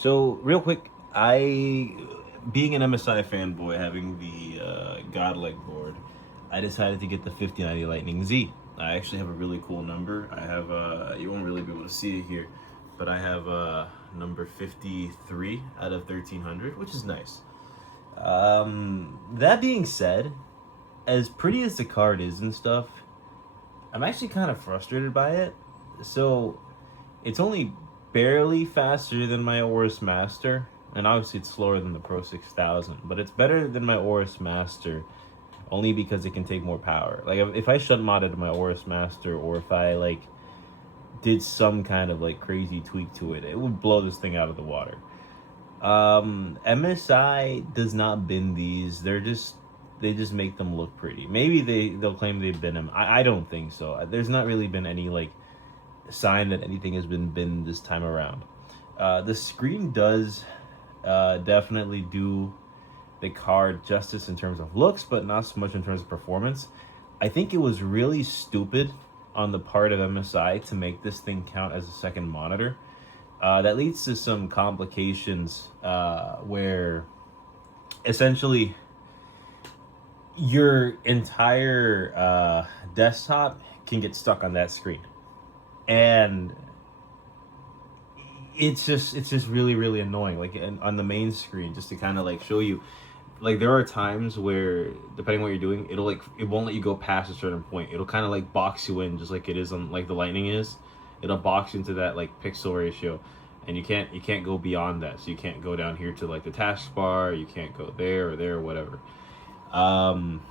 So real quick, being an MSI fanboy, having the godlike board, I decided to get the 5090 Lightning Z. I actually have a really cool number. I have you won't really be able to see it here, but I have number 53 out of 1300, which is nice. That being said, as pretty as the card is and stuff, I'm actually kind of frustrated by it. So it's only barely faster than my Oris Master, and obviously it's slower than the Pro 6000, but it's better than my Oris Master only because it can take more power. Like if I shunt modded my Oris Master, or if I like did some kind of like crazy tweak to it, it would blow this thing out of the water. MSI does not bin these. They just make them look pretty. Maybe they'll claim they bin them. I don't think so. There's not really been any like sign that anything has been binned this time around. The screen does definitely do the card justice in terms of looks, but not so much in terms of performance. I think it was really stupid on the part of MSI to make this thing count as a second monitor. That leads to some complications where essentially your entire desktop can get stuck on that screen, and it's just really annoying. Like on the main screen, just to kind of like show you, like there are times where depending on what you're doing, it won't let you go past a certain point. It'll kind of like box you in, just like it is on like the Lightning is. It'll box you into that like pixel ratio, and you can't go beyond that. So you can't go down here to like the taskbar. You can't go there or whatever. Um,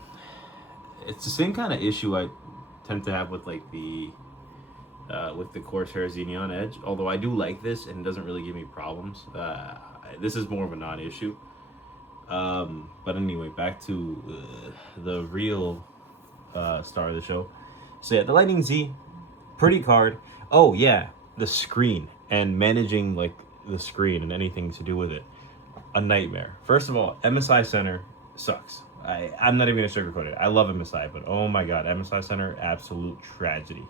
it's the same kind of issue I tend to have with the Corsair Xeneon Edge. Although I do like this and it doesn't really give me problems. This is more of a non-issue. But anyway, back to the real star of the show. So yeah, the Lightning Z, pretty card. Oh yeah, the screen and managing like the screen and anything to do with it, a nightmare. First of all, MSI Center sucks. I'm not even gonna sugarcoat it. I love MSI, but oh my god, MSI Center, absolute tragedy.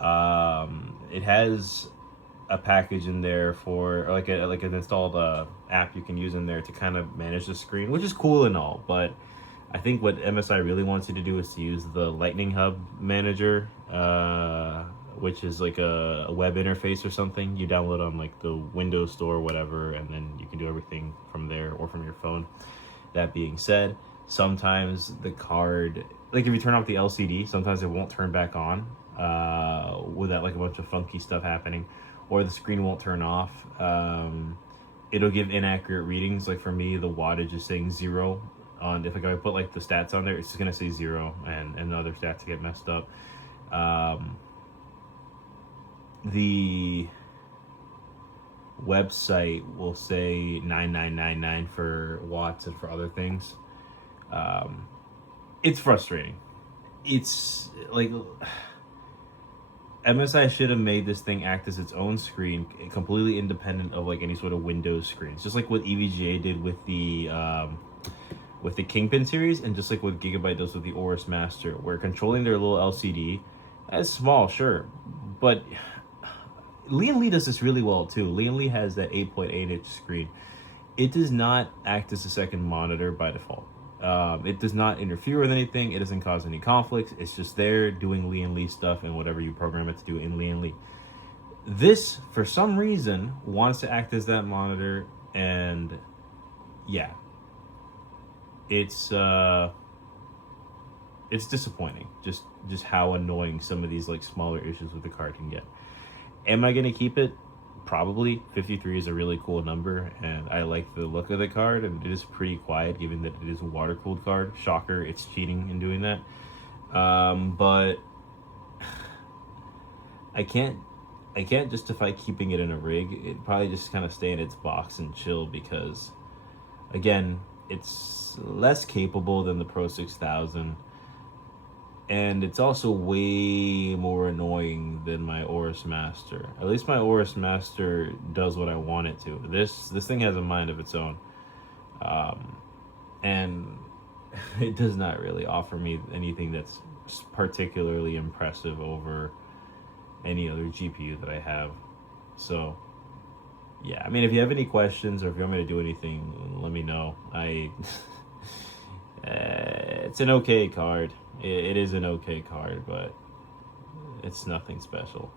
It has a package in there for like an installed app you can use in there to kind of manage the screen, which is cool and all, but I think what MSI really wants you to do is to use the Lightning Hub Manager, which is like a web interface or something you download on like the Windows Store or whatever, and then you can do everything from there or from your phone. That being said, sometimes the card, like if you turn off the LCD, sometimes it won't turn back on without like a bunch of funky stuff happening, or the screen won't turn off. It'll give inaccurate readings. Like for me, the wattage is saying 0 on, if I put like the stats on there, it's just gonna say 0, and other stats get messed up. The website will say 9999 for watts and for other things. It's frustrating. It's like MSI should have made this thing act as its own screen, completely independent of like any sort of Windows screens. Just like what EVGA did with the Kingpin series, and just like what Gigabyte does with the Oris Master, where controlling their little LCD, that's small, sure, but Lian Li does this really well too. Lian Li has that 8.8-inch screen. It does not act as a second monitor by default. It does not interfere with anything. It doesn't cause any conflicts. It's just there doing Lian Li stuff and whatever you program it to do in Lian Li. This, for some reason, wants to act as that monitor, and yeah, it's disappointing. Just how annoying some of these like smaller issues with the card can get. Am I gonna keep it? Probably. 53 is a really cool number, and I like the look of the card, and it is pretty quiet given that it is a water-cooled card. Shocker, it's cheating in doing that. But I can't justify keeping it in a rig. It'd probably just kind of stay in its box and chill, because again, it's less capable than the Pro 6000. And it's also way more annoying than my Oris Master. At least my Oris Master does what I want it to. This thing has a mind of its own. And it does not really offer me anything that's particularly impressive over any other GPU that I have. So yeah, I mean, if you have any questions or if you want me to do anything, let me know. It's an okay card. It is an okay card, but it's nothing special.